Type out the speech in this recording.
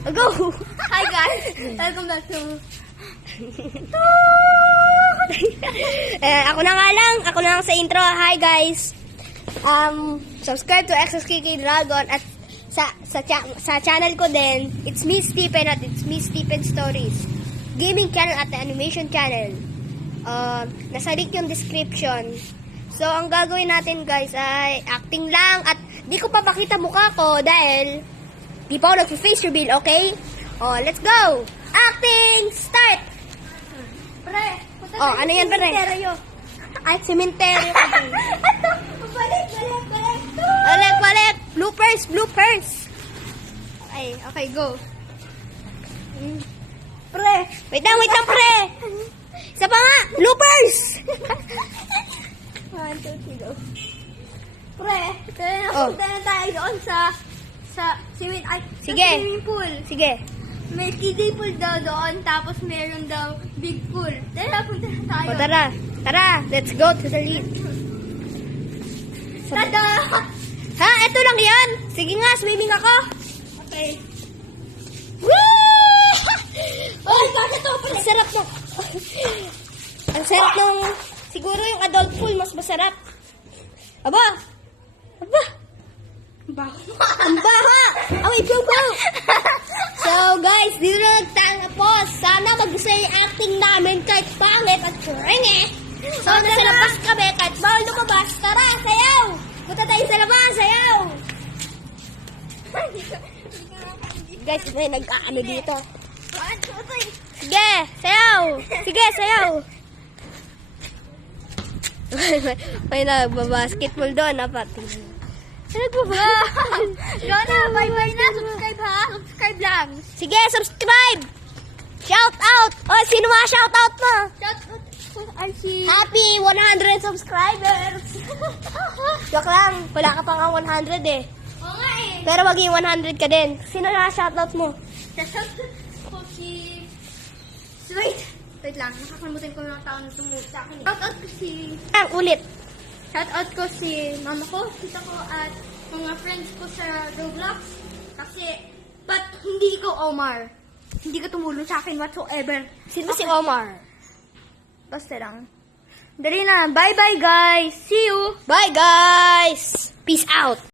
Go! Hi guys! Welcome back to... Ako na nga lang. Ako na lang sa intro. Hi guys! Subscribe to XSKK Dragon at sa channel ko din, it's me Stephen at it's me Stephen Stories. Gaming channel at the animation channel. Nasa link yung description. So, ang gagawin natin guys ay acting lang at di ko papakita mukha ko dahil di pa ako nag-face reveal, okay? Let's go! Acting! Start! Pre! Ano yan, pre? Sementeryo. Ay, cementerio ko din. Ato! Balik! Balik! Bloopers! Okay, go. Pre! Wait lang, pre! Isa pa nga! Bloopers! 1, 2, 3, go. Pre! Punta na tayo doon sa Sige. swimming pool. Sige. May kiddie pool daw doon, tapos meron daw big pool. Tara, punta na tayo. Tara, let's go to the lead. Tada! Ha? Ito lang yan? Sige nga, swimming ako. Okay. Woo! Oh, bakit ito? Ang sarap na. Ang sarap ng... Siguro yung adult pool mas masarap. Aba! Ang baha! Wait, go! So guys, dito na nagtatapos. Sana magustuhan yung acting namin kahit pangit at kuringi. So nasa labas kami kahit bawal lumabas. Tara, sayaw! Punta tayo sa labas, sayaw! Guys, may nag-aano dito. 1, 2, 3. Sige, sayaw! Sige, sayaw! May nagbabasketball doon, apat. Nagbabasketball. Go na, bye-bye na. Subscribe ha. Subscribe lang. Sige, subscribe! Shout out! Sino mga shout out mo? Shout out to Archie. Happy 100 subscribers! Joke lang, wala ka pa nga 100 eh. Oo nga eh. Pero maging 100 ka din. Sino na shout out mo? Shout out ko si... Wait lang, nakakalimutan ko yung tao na tumulong sa akin. Shout out ko si... Ulit. Shout out ko si mama ko, tita ko, at mga friends ko sa Roblox. Kasi, but hindi ko Omar. Hindi ka tumulong sa akin whatsoever. Sino si Omar? Basta lang. Dali na. Bye-bye guys. See you. Bye guys! Peace out!